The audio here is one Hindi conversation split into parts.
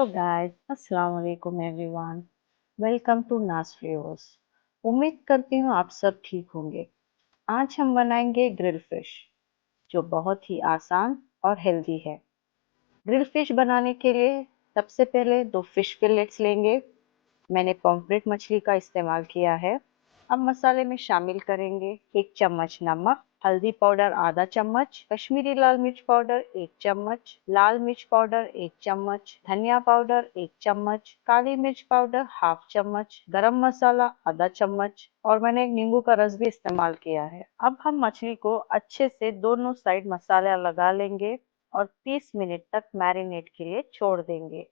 हेलो गाइस, अस्सलाम वालेकुम एवरीवन। वेलकम टू नाज फ्लेवर्स। उम्मीद करती हूँ आप सब ठीक होंगे। आज हम बनाएंगे ग्रिल फिश, जो बहुत ही आसान और हेल्दी है। ग्रिल फिश बनाने के लिए सबसे पहले दो फिश फिलेट्स लेंगे। मैंने पॉम्फ्रेट मछली का इस्तेमाल किया है। अब मसाले में शामिल करेंगे 1 चम्मच नमक, हल्दी पाउडर आधा चम्मच, कश्मीरी लाल मिर्च पाउडर 1 चम्मच, लाल मिर्च पाउडर 1 चम्मच, धनिया पाउडर 1 चम्मच, काली मिर्च पाउडर हाफ चम्मच, गरम मसाला आधा चम्मच और मैंने एक नींबू का रस भी इस्तेमाल किया है। अब हम मछली को अच्छे से दोनों साइड मसाला लगा लेंगे और 30 मिनट तक मैरिनेट के लिए छोड़ देंगे।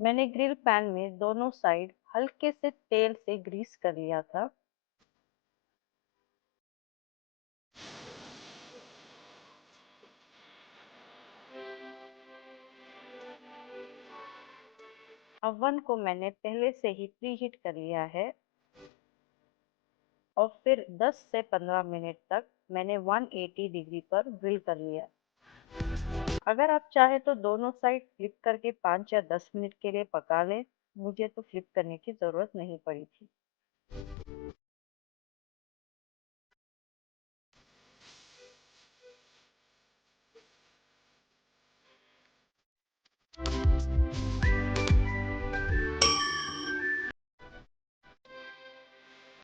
मैंने ग्रिल पैन में दोनों साइड हल्के से तेल से ग्रीस कर लिया था। अवन को मैंने पहले से ही प्रीहीट कर लिया है और फिर 10 से 15 मिनट तक मैंने 180 डिग्री पर ग्रिल कर लिया। अगर आप चाहे तो दोनों साइड फ्लिप करके 5 या 10 मिनट के लिए पका लें। मुझे तो फ्लिप करने की जरूरत नहीं पड़ी थी।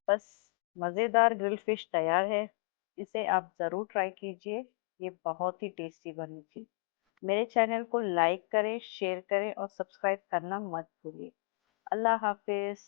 बस, मज़ेदार ग्रिल फिश तैयार है। इसे आप ज़रूर ट्राई कीजिए। ये बहुत ही टेस्टी बनी थी। मेरे चैनल को लाइक करें, शेयर करें और सब्सक्राइब करना मत भूलिए। अल्लाह हाफिज।